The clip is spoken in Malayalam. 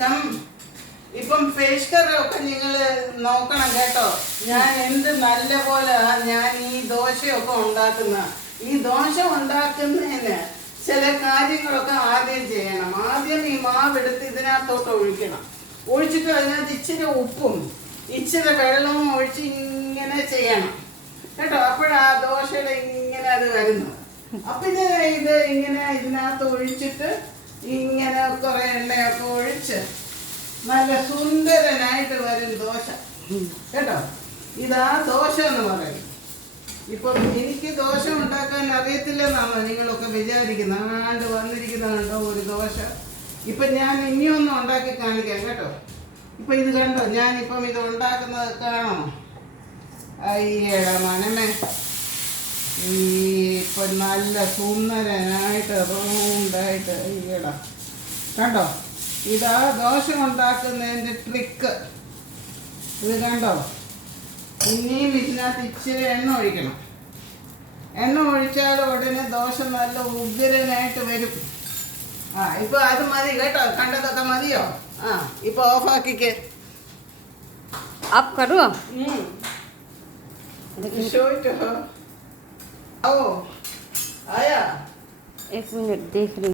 കം ഇപ്പം ഫേസ് കറൊക്കെ നിങ്ങൾ നോക്കണം കേട്ടോ. ഞാൻ എന്ത് നല്ല പോലെ ഞാൻ ഈ ദോശയൊക്കെ ഉണ്ടാക്കുന്ന. ഈ ദോശ ഉണ്ടാക്കുന്നതിന് ചില കാര്യങ്ങളൊക്കെ ആദ്യം ചെയ്യണം. ആദ്യം ഈ മാവെടുത്ത് ഇതിനകത്തോട്ട് ഒഴിക്കണം. ഒഴിച്ചിട്ട് അതിനകത്ത് ഇച്ചിരി ഉപ്പും ഇച്ചിരി വെള്ളവും ഒഴിച്ച് ഇങ്ങനെ ചെയ്യണം കേട്ടോ. അപ്പോഴാ ദോശയുടെ ഇങ്ങനെ അത് വരുന്നത്. അപ്പം ഇത് ഇങ്ങനെ ഇതിനകത്ത് ഒഴിച്ചിട്ട് ഇങ്ങനെ കുറേ എണ്ണയൊക്കെ ഒഴിച്ച് നല്ല സുന്ദരനായിട്ട് വരും ദോശ കേട്ടോ. ഇതാ ദോശ എന്ന് പറയും. ഇപ്പം എനിക്ക് ദോശ ഉണ്ടാക്കാൻ അറിയത്തില്ലെന്നാണോ നിങ്ങളൊക്കെ വിചാരിക്കുന്നത്? ആണ്ട് വന്നിരിക്കുന്ന കണ്ടോ ഒരു ദോശ. ഇപ്പം ഞാൻ ഇനിയൊന്നും ഉണ്ടാക്കി കാണിക്കാം കേട്ടോ. ഇപ്പം ഇത് കണ്ടോ, ഞാനിപ്പം ഇത് ഉണ്ടാക്കുന്നത് കാണോ? അയ്യടാ മനമേ, ഈ ഇപ്പം നല്ല സുന്ദരനായിട്ട് റൗണ്ടായിട്ട് അയ്യടാ കണ്ടോ. ഇതാ ദോശ ഉണ്ടാക്കുന്നതിൻ്റെ ട്രിക്ക്. ഇത് കണ്ടോ. ഇനിയും ഇതിനകത്ത് ഇച്ചിരി എണ്ണ ഒഴിക്കണം. എണ്ണ ഒഴിച്ചാൽ ഉടനെ ദോശ നല്ല ഉഗ്രനായിട്ട് വരും. ഇപ്പൊ അത് മതി കേട്ടോ. കണ്ടതൊക്കെ മതിയോ? ഇപ്പൊ ഓഫാക്കിക്ക്. आप करो आया। 1 मिनट देख रही